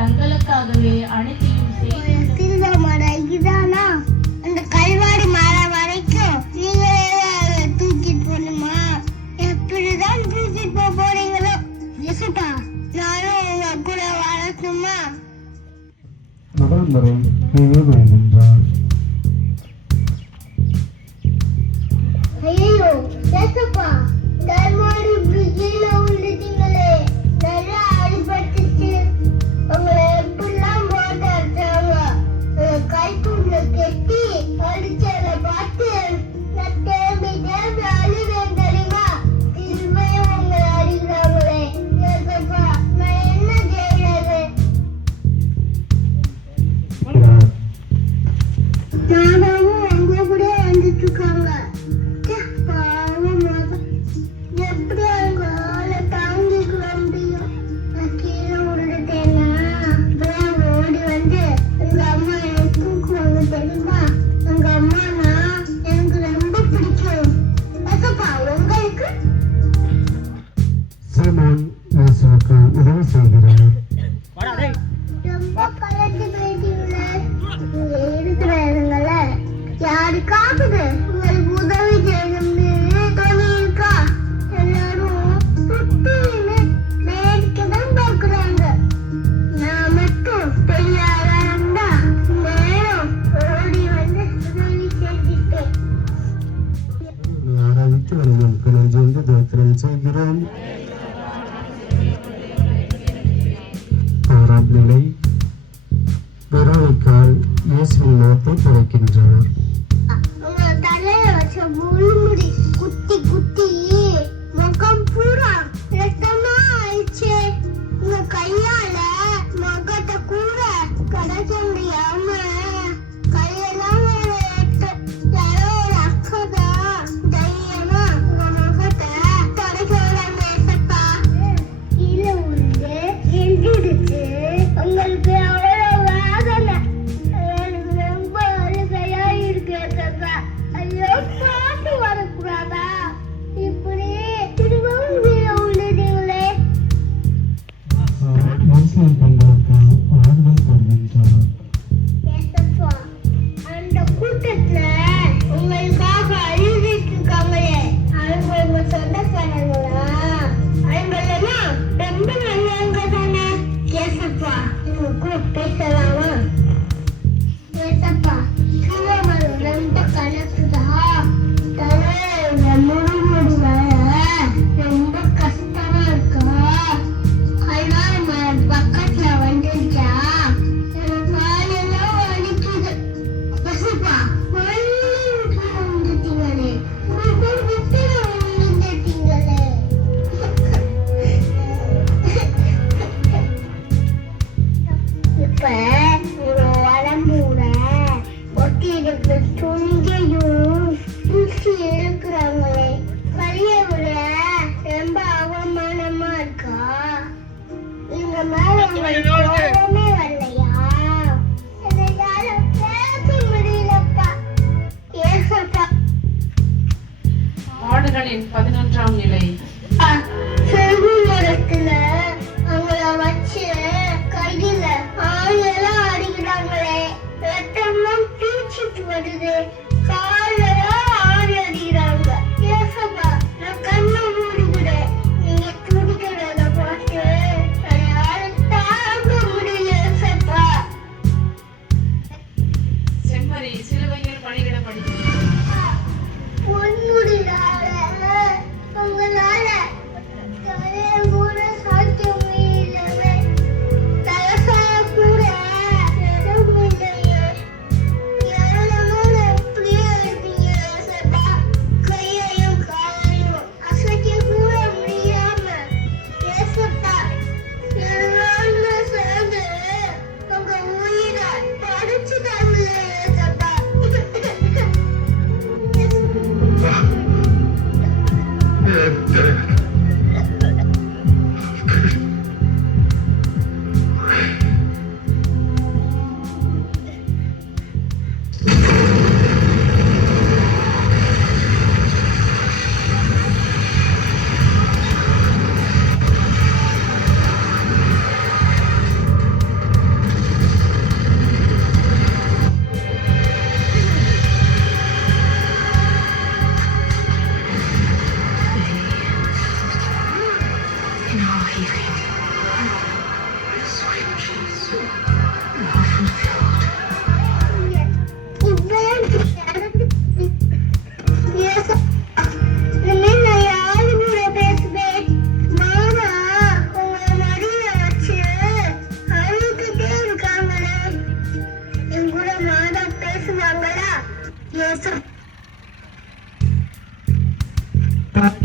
தங்களுக்காகவே அனைத்தையும் செய்தானா அந்த கல்வாடி மரம் வரைக்கும் நீங்களே தூக்கிட்டு போகணுமா? எப்படிதான் தூக்கிட்டு போறீங்களோ? யேசுப்பா, நானும் உங்க கூட வரட்டுமா? நகரம் வரை கீழே வருகின்றார். ஐயோ யேசுப்பா, கல்வாடி பிரிட்ஜில விழுந்தீங்களே, நல்லா அடிபட்டுச்சு. உங்களை எப்படிலாம் போட்டு அடிச்சாங்க? கைக்குள்ள கெட்டி அடிச்சதை பார்த்து நான் தேம்பி தேம்பி அழுவேன் தெரியுமா? திரும்பியும் உங்களை அடிக்கிறாங்களே யேசுப்பா, நான் என்ன செய்யறது? நானும் உங்க கூட வந்துட்டு இருக்காங்க. எப்படி அவங்களால தாங்கிக்க முடியும்? நான் கீழே விழுந்துட்டேன்னா ஓடி வந்து எங்க அம்மா எனக்கு தூக்குவாங்க தெரியுமா? எங்க அம்மானா எனக்கு ரொம்ப பிடிக்கும். யேசுப்பா, உங்களுக்கு? சீமோன் இயேசுவுக்கு உதவி செய்கிறார். ரொம்ப கலந்து போயிட்டீங்களே. இங்க இருக்கிற இடங்கள யாருக்காவது உங்களுக்கு உதவி செய்யணும்னு தோணி இருக்கா? எல்லாரும் சுத்தி வேடிக்கை தான் பார்க்குறாங்க. நான் மட்டும் பெரிய ஆளா இருந்தா நேரம் ஓடி வந்து உதவி செஞ்சுட்டேன். ஆராய்ச்சி வருவதற்கு நன்றி என்று தோத்திரம் செய்கிறோம். ஆறாம் நிலை வெரோனிக்கால் இயேசுவின் முகத்தை துடைக்கின்றார். உங்க தலையில வச்ச முள்முடி குத்தி குத்தி முகம் பூரா ரத்தமா ஆயிடுச்சு. உங்க கையால முகத்தை கூட கடைக்க முடியாம கையெல்லாம் ரத்தம். யாரோ ஒரு அக்கதான் தைரியமா உங்க முகத்தை தொடக்க விடாம யேசுப்பா. கீழே விழுந்து எந்திரிச்சு உங்களுக்கு அவ்வளவு வேதனை. எனக்கு ரொம்ப அழுகையா இருக்கு யேசுப்பா. ஐயோ, பாட்டு வரக்கூடாதா? இப்படி திரும்பவும் கீழே விழுந்தீங்களே. இயேசுவின் தங்களுக்கு ஆறுதல் தருகின்றார். யேசுப்பா, அந்த கூட்டத்துல உங்களுக்காக அழுதுட்டு இருக்காங்களே, அவங்க உங்க சொந்தக்காரங்களா? அவங்களெல்லாம் ரொம்ப நல்லவங்க தானே? யேசுப்பா, உங்க கூட பேசலாமா? யேசுப்பா, சூழல் ரொம்ப கலக்குதா? தலையில முழுமுடி மேல ரொம்ப கஷ்டமா இருக்கா? கல்வாரி மரம் பக்கத்துல வந்துச்சா? எனக்கு காலெல்லாம் வலிக்குது. யேசுப்பா, மறுபடியும் கீழே விழுந்துட்டீங்களே. உங்களுக்கு விட்டுல விழுந்துட்டீங்களே. இப்ப உங்க உடம்புல ஒட்டி இருக்கிற துணியையும் தூக்கி இருக்கிறாங்களே, கழிய விட ரொம்ப அவமானமா இருக்கா? எங்க மேல உங்களுக்கு கோபமே வரலையா? என்னால பேச முடியலப்பா. யேசுப்பா, பாடுகளின் 11ஆம் நிலை. செல்வி மரத்துல அவங்கள வச்சு கையில ஆளெல்லாம் அடிக்கிறாங்களே, ரத்தம்லாம் பீச்சிட்டு வருது. காலெல்லாம் ஆடி அடிக்கிறாங்க. யேசுப்பா, நான் கண்ணை மூடிக்கிறேன். நீங்க துடிக்கிறத பார்த்து என்னால தாங்க முடியல யேசுப்பா. செம்மறி சிலுவையில் பணியிடப்படுகிறது. பொன்முடியால உங்களால தலையை கூட சாய்க்க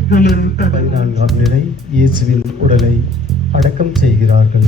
14ஆம் நிலை இயேசுவின் உடலை அடக்கம் செய்கிறார்கள்.